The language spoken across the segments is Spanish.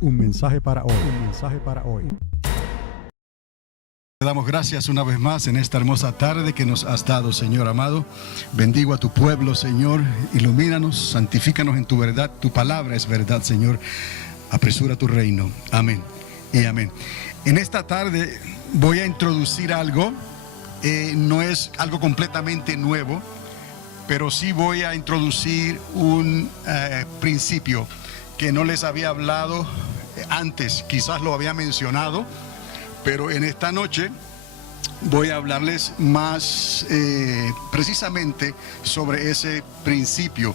Un mensaje para hoy. Un mensaje para hoy. Te damos gracias una vez más en esta hermosa tarde que nos has dado, Señor amado. Bendigo a tu pueblo, Señor. Ilumínanos, santifícanos en tu verdad. Tu palabra es verdad, Señor. Apresura tu reino. Amén y amén. En esta tarde voy a introducir algo. No es algo completamente nuevo, pero sí voy a introducir un principio que no les había hablado antes. Quizás lo había mencionado, pero en esta noche voy a hablarles más precisamente sobre ese principio.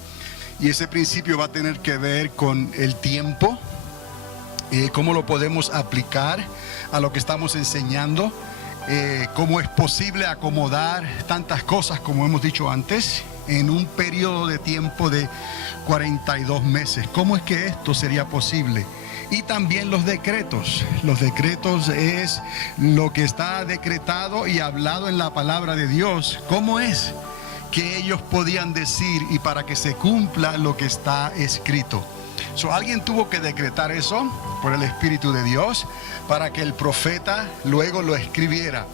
Y ese principio va a tener que ver con el tiempo, cómo lo podemos aplicar a lo que estamos enseñando, cómo es posible acomodar tantas cosas, como hemos dicho antes, en un periodo de tiempo de 42 meses. ¿Cómo es que esto sería posible? Y también los decretos. Los decretos es lo que está decretado y hablado en la palabra de Dios. ¿Cómo es que ellos podían decir y para que se cumpla lo que está escrito? Alguien tuvo que decretar eso por el Espíritu de Dios para que el profeta luego lo escribiera.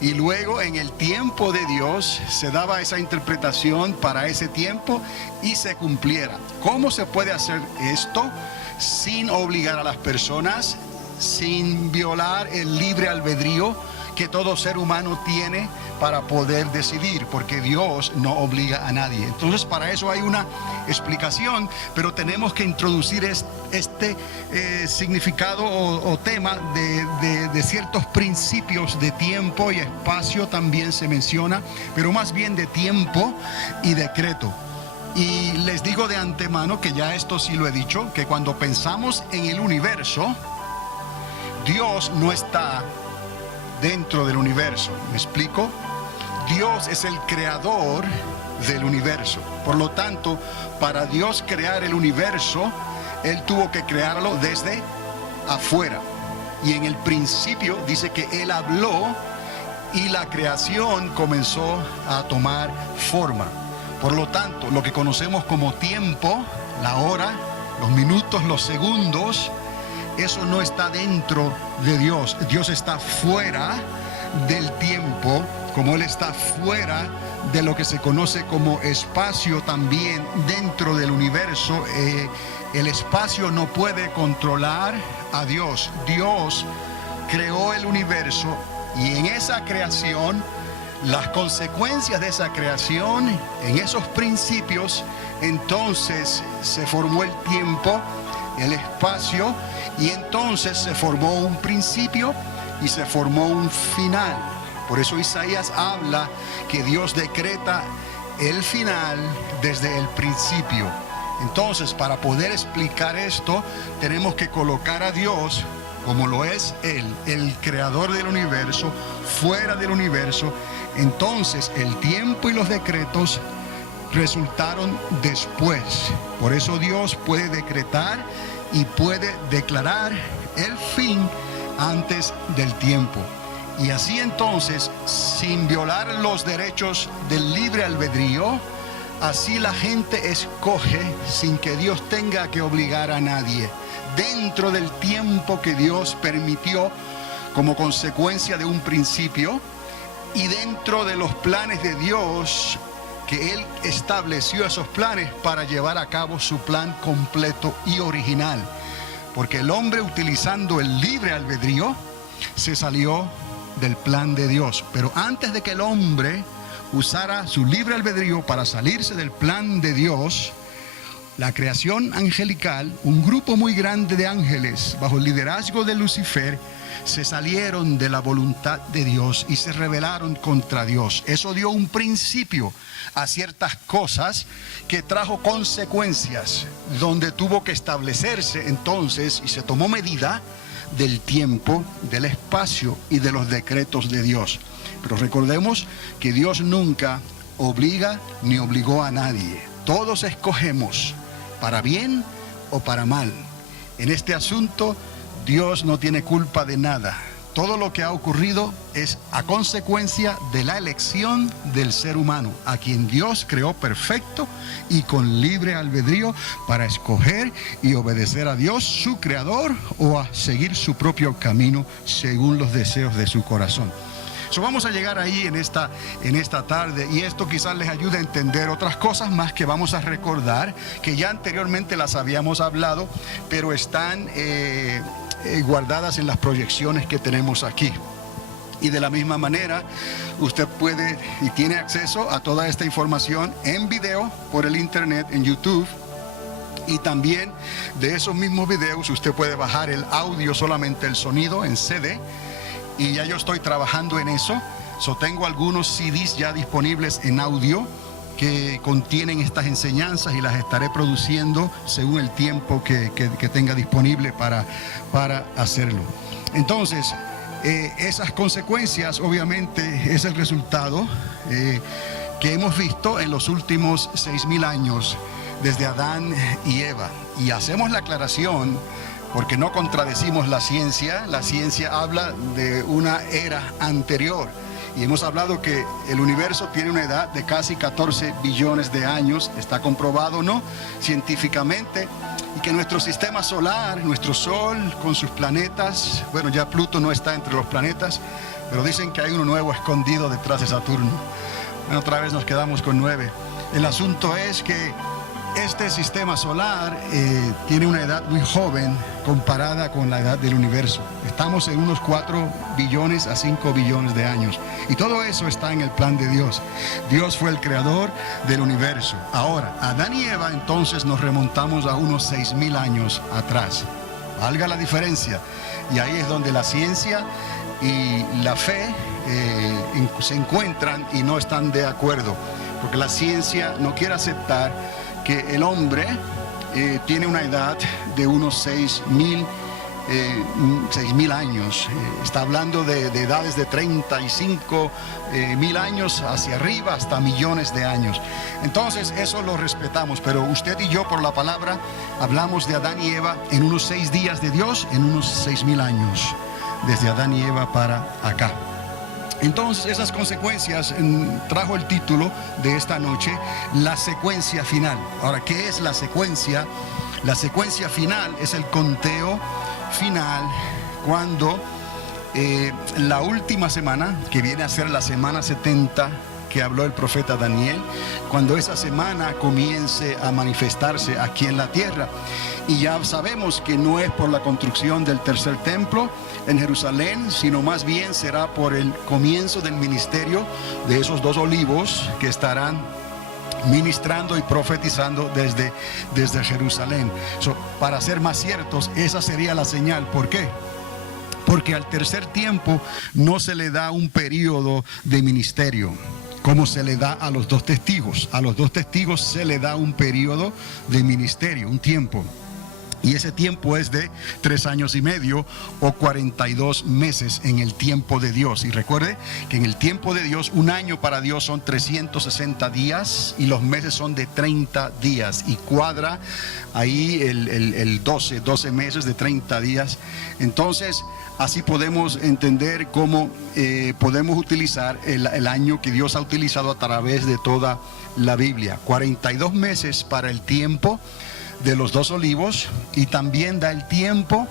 Y luego en el tiempo de Dios se daba esa interpretación para ese tiempo y se cumpliera. ¿Cómo se puede hacer esto sin obligar a las personas, sin violar el libre albedrío que todo ser humano tiene para poder decidir? Porque Dios no obliga a nadie. Entonces para eso hay una explicación, pero tenemos que introducir este significado o tema de ciertos principios de tiempo y espacio. También se menciona, pero más bien de tiempo y decreto. Y les digo de antemano que ya esto sí lo he dicho, que cuando pensamos en el universo, Dios no está dentro del universo. ¿Me explico? Dios es el creador del universo. Por lo tanto, para Dios crear el universo, Él tuvo que crearlo desde afuera. Y en el principio dice que Él habló y la creación comenzó a tomar forma. Por lo tanto, lo que conocemos como tiempo, la hora, los minutos, los segundos, eso no está dentro de Dios. Dios está fuera del tiempo, como Él está fuera de lo que se conoce como espacio también dentro del universo. El espacio no puede controlar a Dios. Dios creó el universo y en esa creación, las consecuencias de esa creación, en esos principios, entonces se formó el tiempo, el espacio, y entonces se formó un principio y se formó un final. Por eso Isaías habla que Dios decreta el final desde el principio. Entonces, para poder explicar esto, tenemos que colocar a Dios como lo es Él, el creador del universo, fuera del universo. Entonces, el tiempo y los decretos resultaron después. Por eso Dios puede decretar y puede declarar el fin antes del tiempo. Y así entonces, sin violar los derechos del libre albedrío, así la gente escoge sin que Dios tenga que obligar a nadie, dentro del tiempo que Dios permitió como consecuencia de un principio y dentro de los planes de Dios, que Él estableció esos planes para llevar a cabo su plan completo y original. Porque el hombre, utilizando el libre albedrío, se salió del plan de Dios. Pero antes de que el hombre usara su libre albedrío para salirse del plan de Dios, la creación angelical, un grupo muy grande de ángeles bajo el liderazgo de Lucifer, se salieron de la voluntad de Dios y se rebelaron contra Dios. Eso dio un principio a ciertas cosas que trajo consecuencias, donde tuvo que establecerse entonces y se tomó medida del tiempo, del espacio y de los decretos de Dios. Pero recordemos que Dios nunca obliga ni obligó a nadie. Todos escogemos para bien o para mal. En este asunto, Dios no tiene culpa de nada. todo lo que ha ocurrido es a consecuencia de la elección del ser humano, a quien Dios creó perfecto y con libre albedrío para escoger y obedecer a Dios, su creador, o a seguir su propio camino según los deseos de su corazón. Vamos a llegar ahí en esta tarde, y esto quizás les ayude a entender otras cosas más que vamos a recordar, que ya anteriormente las habíamos hablado, pero están guardadas en las proyecciones que tenemos aquí. Y de la misma manera, usted puede y tiene acceso a toda esta información en video por el internet, en YouTube. Y también de esos mismos videos usted puede bajar el audio, solamente el sonido en CD. Y ya yo estoy trabajando en eso. Tengo algunos CDs ya disponibles en audio que contienen estas enseñanzas, y las estaré produciendo según el tiempo que tenga disponible para hacerlo. Entonces, esas consecuencias obviamente es el resultado que hemos visto en los últimos 6,000 años desde Adán y Eva. Y hacemos la aclaración porque no contradecimos la ciencia. La ciencia habla de una era anterior. Y hemos hablado que el universo tiene una edad de casi 14 billones de años. Está comprobado, ¿no?, científicamente. Y que nuestro sistema solar, nuestro Sol con sus planetas, bueno, ya Pluto no está entre los planetas, pero dicen que hay uno nuevo escondido detrás de Saturno. Bueno, otra vez nos quedamos con 9. El asunto es que este sistema solar tiene una edad muy joven comparada con la edad del universo. Estamos en unos 4 billones a 5 billones de años. Y todo eso está en el plan de Dios. Dios fue el creador del universo. Ahora, Adán y Eva, entonces nos remontamos a unos 6,000 años atrás. Valga la diferencia. Y ahí es donde la ciencia y la fe se encuentran y no están de acuerdo. Porque la ciencia no quiere aceptar que el hombre tiene una edad de unos 6,000 años. Está hablando de edades de 35,000 años hacia arriba, hasta millones de años. Entonces eso lo respetamos, pero usted y yo por la palabra hablamos de Adán y Eva en unos 6 días de Dios, en unos 6,000 años, desde Adán y Eva para acá. Entonces esas consecuencias trajo el título de esta noche, la secuencia final. Ahora, ¿qué es la secuencia? La secuencia final es el conteo final cuando la última semana, que viene a ser la semana 70 que habló el profeta Daniel, cuando esa semana comience a manifestarse aquí en la tierra. Y ya sabemos que no es por la construcción del tercer templo en Jerusalén, sino más bien será por el comienzo del ministerio de esos 2 olivos que estarán ministrando y profetizando desde Jerusalén. Para ser más ciertos, esa sería la señal. ¿Por qué? Porque al tercer tiempo no se le da un periodo de ministerio como se le da a los 2 testigos. A los 2 testigos se le da un periodo de ministerio, un tiempo. Y ese tiempo es de 3 años y medio o 42 meses en el tiempo de Dios. Y recuerde que en el tiempo de Dios, un año para Dios son 360 días y los meses son de 30 días. Y cuadra ahí el 12 meses de 30 días. Entonces, así podemos entender cómo podemos utilizar el año que Dios ha utilizado a través de toda la Biblia. 42 meses para el tiempo de los 2 olivos, y también da el tiempo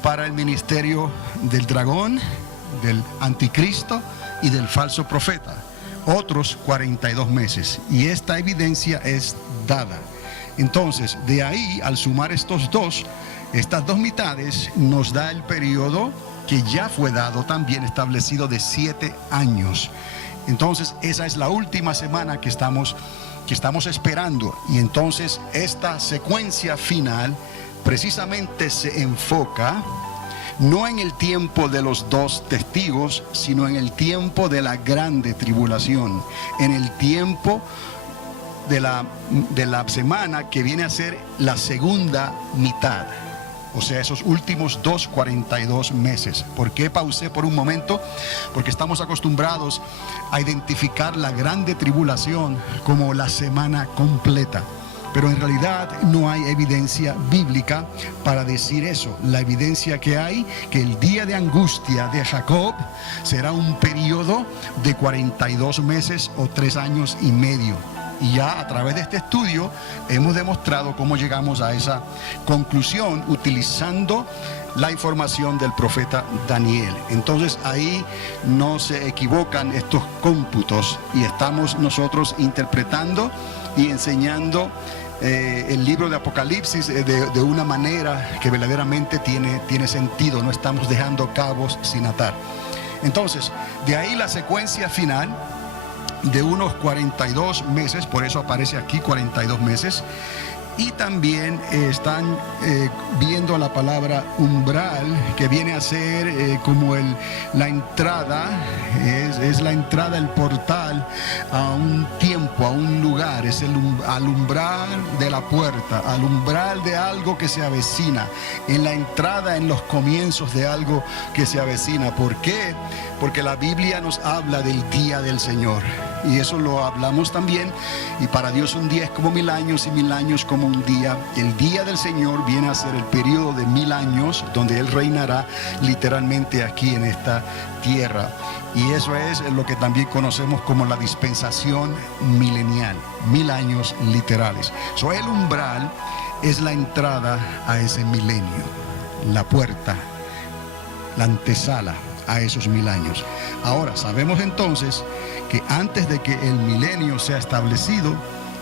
para el ministerio del dragón, del anticristo y del falso profeta. Otros 42 meses. Y esta evidencia es dada. Entonces, de ahí, al sumar estas 2 mitades, nos da el periodo que ya fue dado, también establecido, de 7 años. Entonces, esa es la última semana que estamos esperando. Y entonces esta secuencia final precisamente se enfoca no en el tiempo de los 2 testigos, sino en el tiempo de la grande tribulación, en el tiempo de la semana que viene a ser la segunda mitad. O sea, esos últimos 42 meses. ¿Por qué pausé por un momento? Porque estamos acostumbrados a identificar la grande tribulación como la semana completa. pero en realidad no hay evidencia bíblica para decir eso. La evidencia que hay, que el día de angustia de Jacob será un periodo de 42 meses o 3 años y medio. Y ya a través de este estudio hemos demostrado cómo llegamos a esa conclusión utilizando la información del profeta Daniel. Entonces ahí no se equivocan estos cómputos y estamos nosotros interpretando y enseñando el libro de Apocalipsis de una manera que verdaderamente tiene sentido. No estamos dejando cabos sin atar. Entonces, de ahí la secuencia final de unos 42 meses, por eso aparece aquí 42 meses. Y también están viendo la palabra umbral, que viene a ser como la entrada, es la entrada, el portal a un tiempo, a un lugar, es al umbral de la puerta, al umbral de algo que se avecina, en la entrada, en los comienzos de algo que se avecina. ¿Por qué? Porque la Biblia nos habla del día del Señor. Y eso lo hablamos también. Y para Dios un día es como 1000 años y 1000 años como un día. El día del Señor viene a ser el periodo de 1000 años donde Él reinará literalmente aquí en esta tierra. Y eso es lo que también conocemos como la dispensación milenial. 1000 años literales. El umbral es la entrada a ese milenio. La puerta, la antesala a esos 1000 años. Ahora sabemos entonces que antes de que el milenio sea establecido,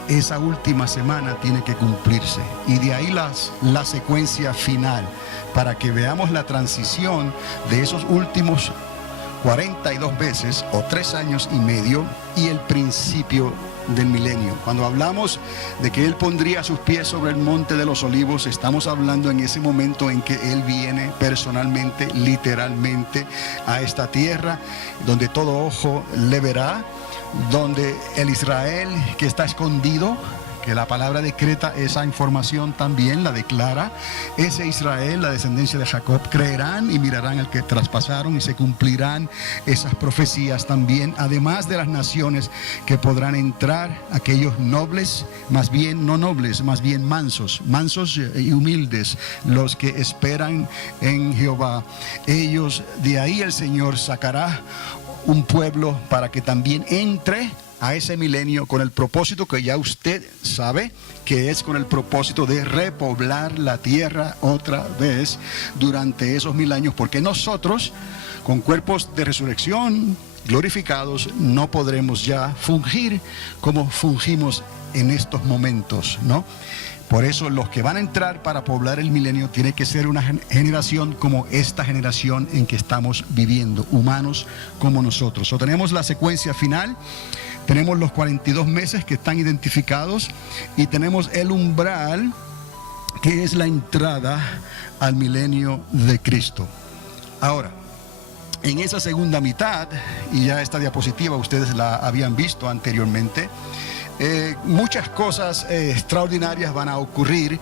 esa última semana tiene que cumplirse. Y de ahí la secuencia final, para que veamos la transición de esos últimos 42 veces o 3 años y medio y el principio del milenio. Cuando hablamos de que Él pondría sus pies sobre el monte de los olivos, estamos hablando en ese momento en que Él viene personalmente, literalmente a esta tierra, donde todo ojo le verá, donde el Israel que está escondido, que la palabra decreta esa información también, la declara, ese Israel, la descendencia de Jacob, creerán y mirarán al que traspasaron y se cumplirán esas profecías también, además de las naciones que podrán entrar, aquellos nobles, más bien no nobles, más bien mansos y humildes, los que esperan en Jehová. Ellos, de ahí el Señor sacará un pueblo para que también entre a ese milenio con el propósito que ya usted sabe, que es con el propósito de repoblar la tierra otra vez durante esos 1000 años, porque nosotros con cuerpos de resurrección glorificados no podremos ya fungir como fungimos en estos momentos, ¿no? Por eso los que van a entrar para poblar el milenio tiene que ser una generación como esta generación en que estamos viviendo, humanos como nosotros. Tenemos la secuencia final. Tenemos los 42 meses que están identificados y tenemos el umbral, que es la entrada al milenio de Cristo. Ahora, en esa segunda mitad, y ya esta diapositiva ustedes la habían visto anteriormente, muchas cosas extraordinarias van a ocurrir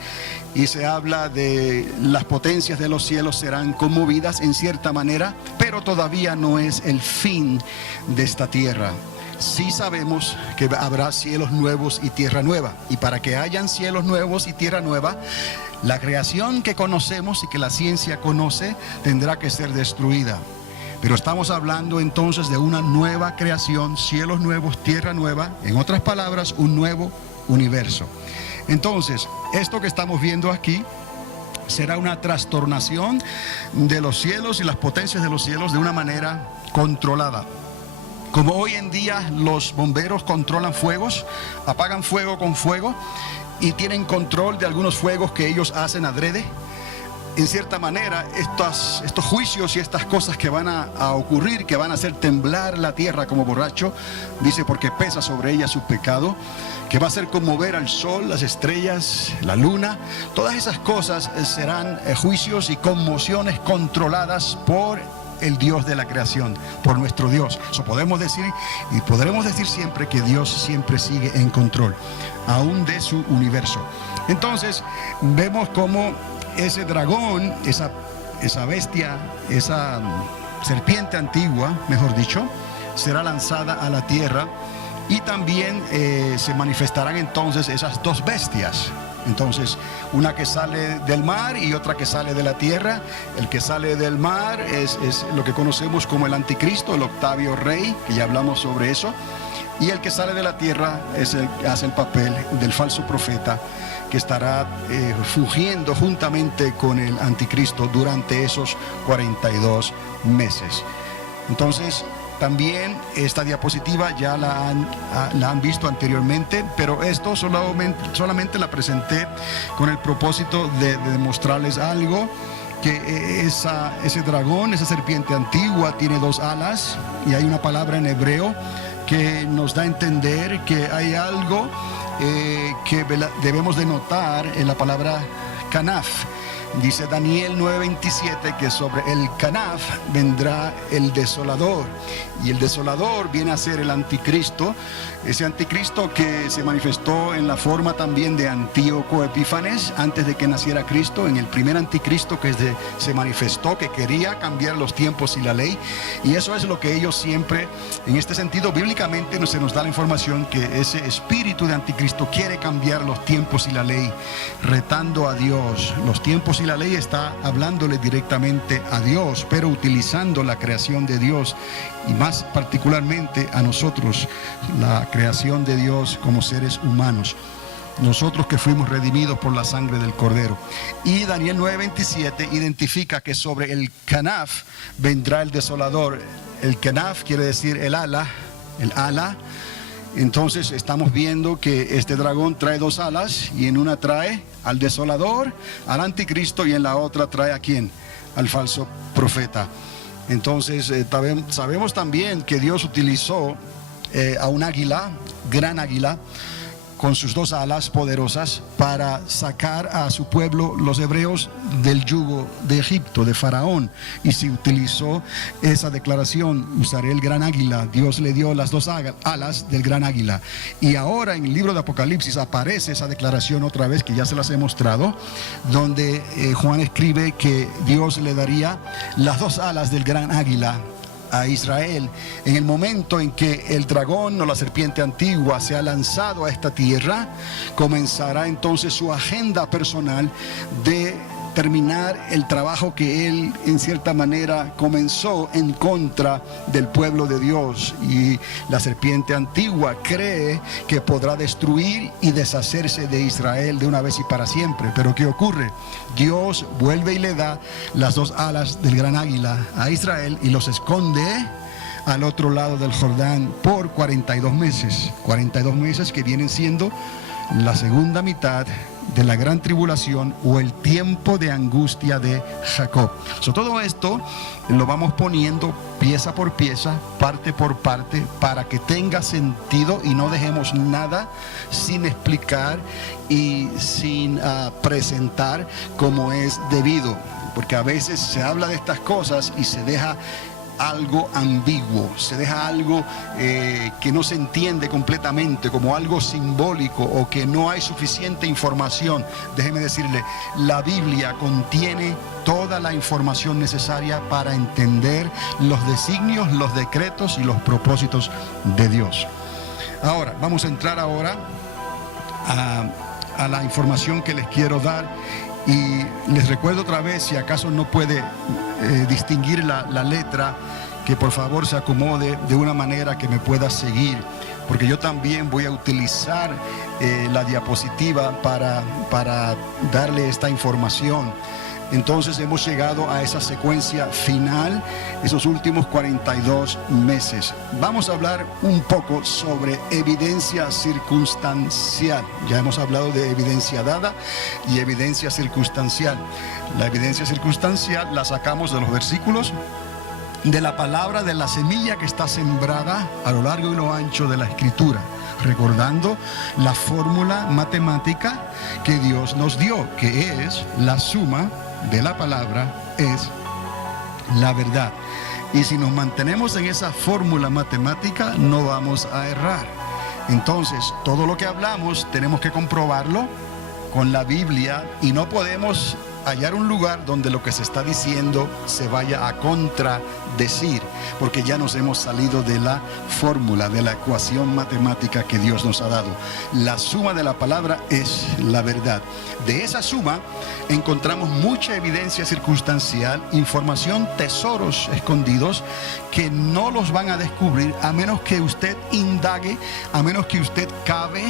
y se habla de las potencias de los cielos serán conmovidas en cierta manera, pero todavía no es el fin de esta tierra. Sí sabemos que habrá cielos nuevos y tierra nueva, y para que hayan cielos nuevos y tierra nueva, la creación que conocemos y que la ciencia conoce tendrá que ser destruida. Pero estamos hablando entonces de una nueva creación, cielos nuevos, tierra nueva, en otras palabras, un nuevo universo. Entonces, esto que estamos viendo aquí será una trastornación de los cielos y las potencias de los cielos de una manera controlada. Como hoy en día los bomberos controlan fuegos, apagan fuego con fuego y tienen control de algunos fuegos que ellos hacen adrede. En cierta manera, estos juicios y estas cosas que van a ocurrir, que van a hacer temblar la tierra como borracho, dice, porque pesa sobre ella su pecado, que va a hacer conmover al sol, las estrellas, la luna. Todas esas cosas serán juicios y conmociones controladas por el Dios de la creación, por nuestro Dios. Eso podemos decir y podremos decir siempre que Dios siempre sigue en control, aún de su universo. Entonces, vemos cómo ese dragón, esa bestia, esa serpiente antigua, mejor dicho, será lanzada a la tierra Y también se manifestarán entonces esas dos bestias. Entonces, una que sale del mar y otra que sale de la tierra. El que sale del mar es lo que conocemos como el anticristo, el octavio rey, que ya hablamos sobre eso. Y el que sale de la tierra hace el papel del falso profeta, que estará fungiendo juntamente con el anticristo durante esos 42 meses. Entonces, también esta diapositiva ya la han visto anteriormente, pero esto solamente la presenté con el propósito de demostrarles algo, que ese dragón, esa serpiente antigua, tiene dos alas, y hay una palabra en hebreo que nos da a entender que hay algo que debemos de notar en la palabra canaf. Dice Daniel 9:27 que sobre el canaf vendrá el desolador, y el desolador viene a ser el anticristo, ese anticristo que se manifestó en la forma también de Antíoco Epífanes antes de que naciera Cristo, en el primer anticristo que se manifestó, que quería cambiar los tiempos y la ley. Y eso es lo que ellos siempre, en este sentido bíblicamente se nos da la información que ese espíritu de anticristo quiere cambiar los tiempos y la ley, retando a Dios. Los tiempos y la ley está hablándole directamente a Dios, pero utilizando la creación de Dios, y más particularmente a nosotros, la creación de Dios como seres humanos, nosotros que fuimos redimidos por la sangre del Cordero. Y Daniel 9:27 identifica que sobre el canaf vendrá el desolador. El canaf quiere decir el ala. Entonces estamos viendo que este dragón trae dos alas, y en una trae al desolador, al anticristo, y en la otra trae ¿a quién? Al falso profeta. Entonces sabemos también que Dios utilizó a un águila, gran águila, con sus dos alas poderosas, para sacar a su pueblo, los hebreos, del yugo de Egipto, de Faraón. Y se utilizó esa declaración: usaré el gran águila. Dios le dio las dos alas del gran águila. Y ahora en el libro de Apocalipsis aparece esa declaración otra vez, que ya se las he mostrado, donde Juan escribe que Dios le daría las dos alas del gran águila a Israel. En el momento en que el dragón o la serpiente antigua se ha lanzado a esta tierra, comenzará entonces su agenda personal de terminar el trabajo que él en cierta manera comenzó en contra del pueblo de Dios. Y la serpiente antigua cree que podrá destruir y deshacerse de Israel de una vez y para siempre. Pero ¿qué ocurre? Dios vuelve y le da las dos alas del gran águila a Israel y los esconde al otro lado del Jordán por 42 meses. 42 meses que vienen siendo la segunda mitad de la gran tribulación, o el tiempo de angustia de Jacob. Todo esto lo vamos poniendo pieza por pieza, parte por parte, para que tenga sentido y no dejemos nada sin explicar y sin presentar como es debido, porque a veces se habla de estas cosas y se deja algo ambiguo, se deja algo que no se entiende completamente, como algo simbólico, o que no hay suficiente información. Déjeme decirle, la Biblia contiene toda la información necesaria para entender los designios, los decretos y los propósitos de Dios. Ahora, vamos a entrar ahora a la información que les quiero dar. Y les recuerdo otra vez, si acaso no puede distinguir la letra, que por favor se acomode de una manera que me pueda seguir, porque yo también voy a utilizar la diapositiva para darle esta información. Entonces hemos llegado a esa secuencia final, esos últimos 42 meses. Vamos a hablar un poco sobre evidencia circunstancial. Ya hemos hablado de evidencia dada y evidencia circunstancial. La evidencia circunstancial la sacamos de los versículos, de la palabra, de la semilla que está sembrada a lo largo y lo ancho de la Escritura, recordando la fórmula matemática que Dios nos dio, que es la suma de la palabra es la verdad. Y si nos mantenemos en esa fórmula matemática, no vamos a errar. Entonces, todo lo que hablamos tenemos que comprobarlo con la Biblia y no podemos hallar un lugar donde lo que se está diciendo se vaya a contradecir, porque ya nos hemos salido de la fórmula, de la ecuación matemática que Dios nos ha dado. La suma de la palabra es la verdad. De esa suma encontramos mucha evidencia circunstancial, información, tesoros escondidos que no los van a descubrir a menos que usted indague, a menos que usted cave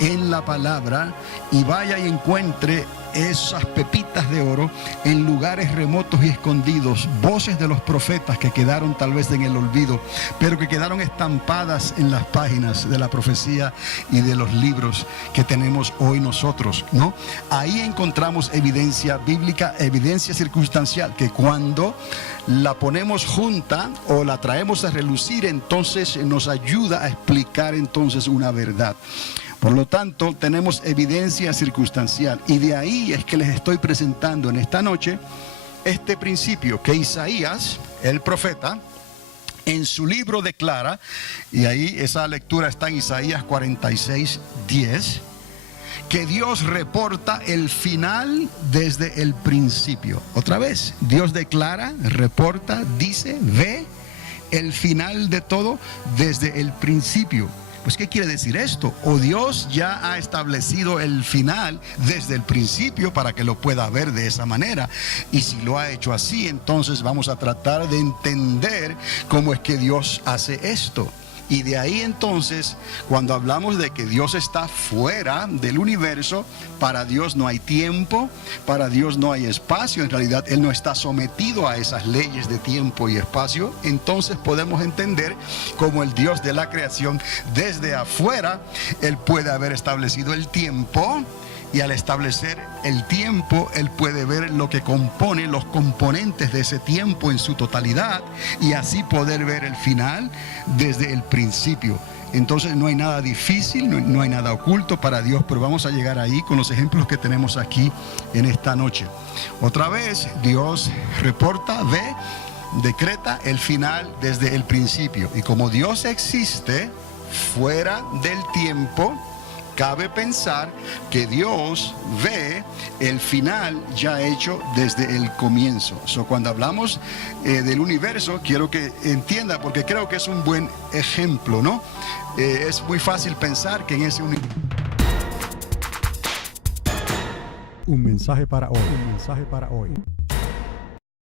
en la palabra y vaya y encuentre esas pepitas de oro en lugares remotos y escondidos, voces de los profetas que quedaron tal vez en el olvido, pero que quedaron estampadas en las páginas de la profecía y de los libros que tenemos hoy nosotros, ¿no? Ahí encontramos evidencia bíblica, evidencia circunstancial, que cuando la ponemos junta o la traemos a relucir, entonces nos ayuda a explicar entonces una verdad. Por lo tanto, tenemos evidencia circunstancial y de ahí es que les estoy presentando en esta noche este principio que Isaías, el profeta, en su libro declara, y ahí esa lectura está en Isaías 46:10, que Dios reporta el final desde el principio. Otra vez, Dios declara, reporta, dice, ve el final de todo desde el principio. Pues, ¿qué quiere decir esto? O Dios ya ha establecido el final desde el principio para que lo pueda ver de esa manera. Y si lo ha hecho así, entonces vamos a tratar de entender cómo es que Dios hace esto. Y de ahí entonces, cuando hablamos de que Dios está fuera del universo, para Dios no hay tiempo, para Dios no hay espacio, en realidad Él no está sometido a esas leyes de tiempo y espacio, entonces podemos entender cómo el Dios de la creación, desde afuera, Él puede haber establecido el tiempo. Y al establecer el tiempo, Él puede ver lo que compone, los componentes de ese tiempo en su totalidad, y así poder ver el final desde el principio. Entonces no hay nada difícil, no hay nada oculto para Dios, pero vamos a llegar ahí con los ejemplos que tenemos aquí en esta noche. Otra vez, Dios reporta, ve, decreta el final desde el principio. Y como Dios existe fuera del tiempo, cabe pensar que Dios ve el final ya hecho desde el comienzo. Cuando hablamos del universo, quiero que entienda, porque creo que es un buen ejemplo, ¿no? Es muy fácil pensar que en ese universo... Un mensaje para hoy. Un mensaje para hoy.